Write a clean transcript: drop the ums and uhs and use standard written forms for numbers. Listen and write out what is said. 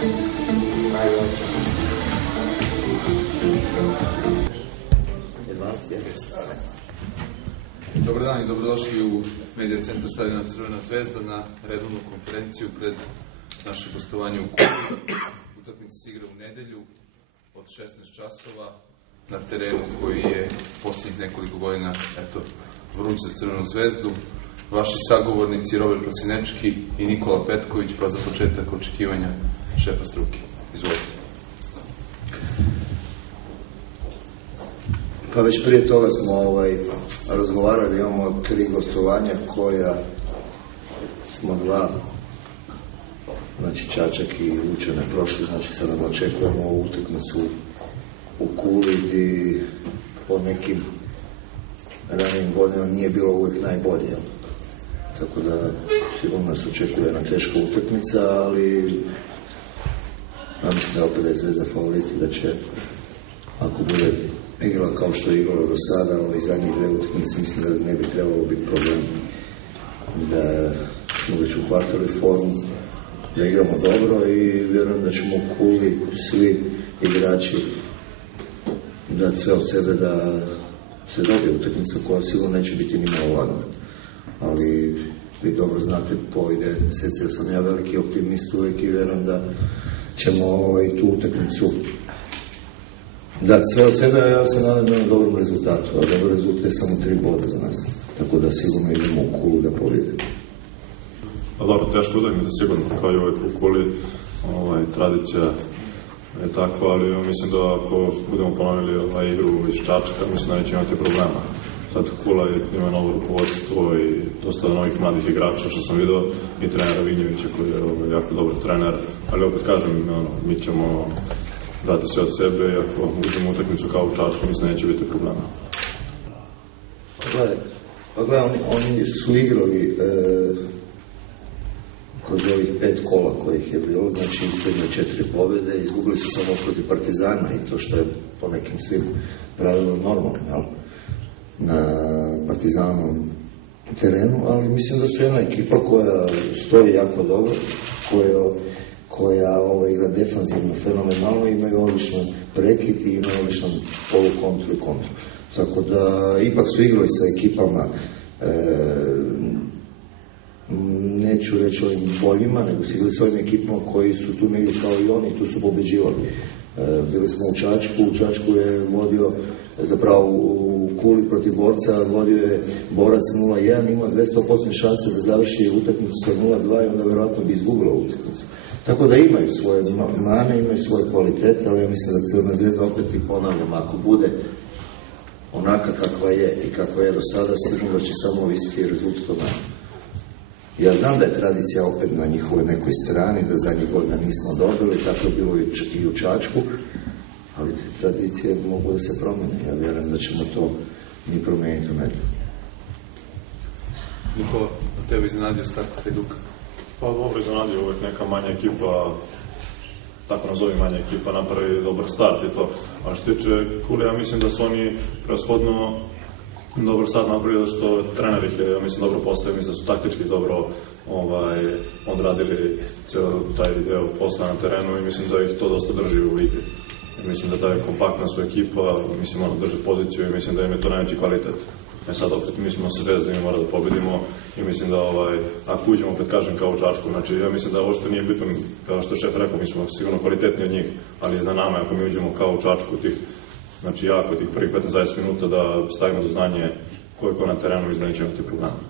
Dobar dan i dobrodošli u Medija centar stadiona Crvena zvezda na redovnu konferenciju pred naše gostovanje u Kuli. Utakmica se igra u nedelju od 16 časova na terenu koji je posljednjih nekoliko godina vruć za Crvenu zvezdu. Vaši sagovornici Robert Plasinečki i Nikola Petković, pa za početak očekivanja šefa struke. Izvolite. Pa već prije toga smo razgovarali, imamo 3 gostovanja koja smo 2, znači Čačak i Lučane prošli, znači sada očekujemo utakmicu u Kuli gdje po nekim ranijim godinama nije bilo uvijek najbolje. Tako da sigurno nas očekuje jedna teška utakmica, ali ja mislim da opet je Zvezda favorit i da će, ako bude igrala kao što je igrala do sada, zadnjih 2 utakmice, mislim da ne bi trebalo biti problem, da smo već uhvatili formu, da igramo dobro i vjerujem da ćemo u Kuli svi igrači dati sve od sebe da se dobije utakmica koja sigurno neće biti ni malo lagana. Ali vi dobro znate po ide srce, da sam ja veliki optimist uvijek i vjerujem da ćemo tu utakmicu dati sve od sebe, a ja se nadam na dobrom rezultatu, a dobar rezultat je samo 3 boda za nas, tako da sigurno idemo u Kulu da pobjedimo. Pa dobro, teško utakmica sigurno, kao i uvijek u Kuli, tradicija je takva, ali mislim da ako budemo ponovili igru iz Čačka, mislim da neće imati problema. Sad Kula ima novo rukovodstvo i dosta novih mladih igrača, što sam vidio, i trenera Vinjevića koji je jako dobar trener, ali opet kažem, mi ćemo dati sve od sebe i ako uđemo utakmicu kao u Čačku, mislim da neće biti problema. Pa gledaj, oni su igrali kroz ovih 5 kola kojih je bilo, znači isprednje 4 pobjede, izgubili su samo protiv Partizana i to što je po nekim svim pravilno normalno, jel? Na Partizanom terenu, ali mislim da su jedna ekipa koja stoji jako dobro, koja igra defanzivno, fenomenalno, imaju odličan prekid i imaju odličan polukontru i kontru. Tako da ipak su igrali sa ekipama, neću reći ovim boljima, nego su igrali sa ovim ekipama koji su tu negdje kao i oni, tu su pobeđivali. Bili smo u Čačku je vodio, zapravo u Kuli protiv Borca, vodio je Borac 0-1, imao 200% šanse da završi utakmicu sa 0-2 i onda vjerojatno bi izgubila utakmicu. Tako da imaju svoje mane, imaju svoje kvalitete, ali ja mislim da Crvena zvezda, opet i ponavljam, ako bude onaka kakva je i kakva je do sada, sigurno da će samo ovisiti rezultat od nama. Ja znam da je tradicija opet na njihovoj nekoj strani, da zadnjih godina nismo dobili, tako je bilo i u Čačku, ali te tradicije mogu da se promene. Ja vjerujem da ćemo to mi promijeniti u nedelju. Nikola, na tebe iznenadio start Hajduka? Pa dobro, iznenadio uvijek neka manja ekipa, tako nazovi manja ekipa, napravi dobar start i to. A što tiče Kule, ja mislim da su oni prevashodno dobar start napravili, što trener ih je, ja mislim, dobro postavio, mislim da su taktički dobro odradili cijel taj deo posla na terenu i mislim da ih to dosta drži u igri. Mislim da taj kompaktna su ekipa, mislim drže poziciju i mislim da im je to najveći kvalitet. Sad opet mi smo Zvezda i mi moramo da pobedimo i mislim da ako uđemo, opet kažem, kao u Čačku, znači ja mislim da ovo što nije bitno, kao što je šef rekao, mi smo sigurno kvalitetni od njih, ali za nama ako mi uđemo kao u Čačku znači jako tih prvih 15-20 minuta da stavimo do znanje ko je ko na terenu i da neće imati problema.